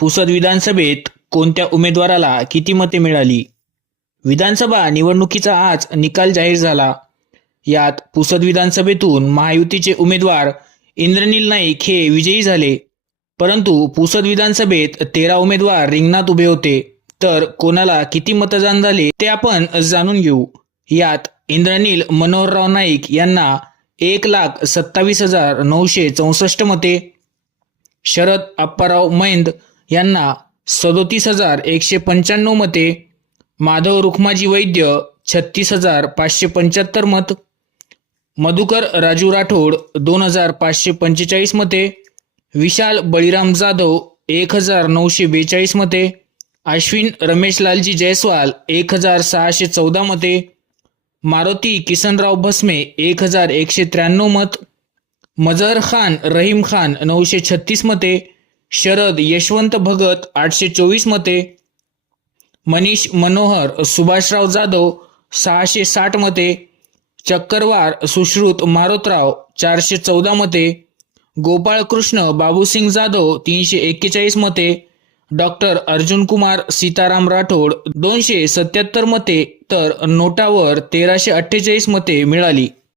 पुसद विधानसभेत कोणत्या उमेदवाराला किती मते मिळाली? विधानसभा निवडणुकीचा आज निकाल जाहीर झाला. यात पुसद विधानसभेतून महायुतीचे उमेदवार इंद्रनील नाईक हे विजयी झाले. परंतु पुसद विधानसभेत तेरा उमेदवार रिंगणात उभे होते. तर कोणाला किती मतदान झाले ते आपण जाणून घेऊ. यात इंद्रनील मनोहरराव नाईक यांना एक लाख सत्तावीस हजार नऊशे चौसष्ट मते शरद अप्पाराव मैंद यांना सदोतीस हजार एकशे पंच्याण्णव मते माधव रुखमाजी वैद्य छत्तीस हजार पाचशे पंच्याहत्तर मत मधुकर राजू राठोड दोन हजार पाचशे पंचेचाळीस मते विशाल बळीराम जाधव एक हजार नऊशे बेचाळीस मते अश्विन रमेश लालजी जयस्वाल एक हजार सहाशे चौदा मते मारुती किसनराव भस्मे एक हजार एकशे त्र्याण्णव मत मजहर खान रहीम खान नऊशे छत्तीस मते शरद यशवंत भगत आठशे चोवीस मते मनीष मनोहर सुभाषराव जाधव सहाशे साठ मते चक्करवार सुश्रुत मारोतराव चारशे चौदा मते गोपाळकृष्ण बाबूसिंग जाधव तीनशे एक्केचाळीस मते डॉक्टर अर्जुन कुमार सीताराम राठोड दोनशे सत्याहत्तर मते तर नोटावर तेराशे अठ्ठेचाळीस मते मिळाली.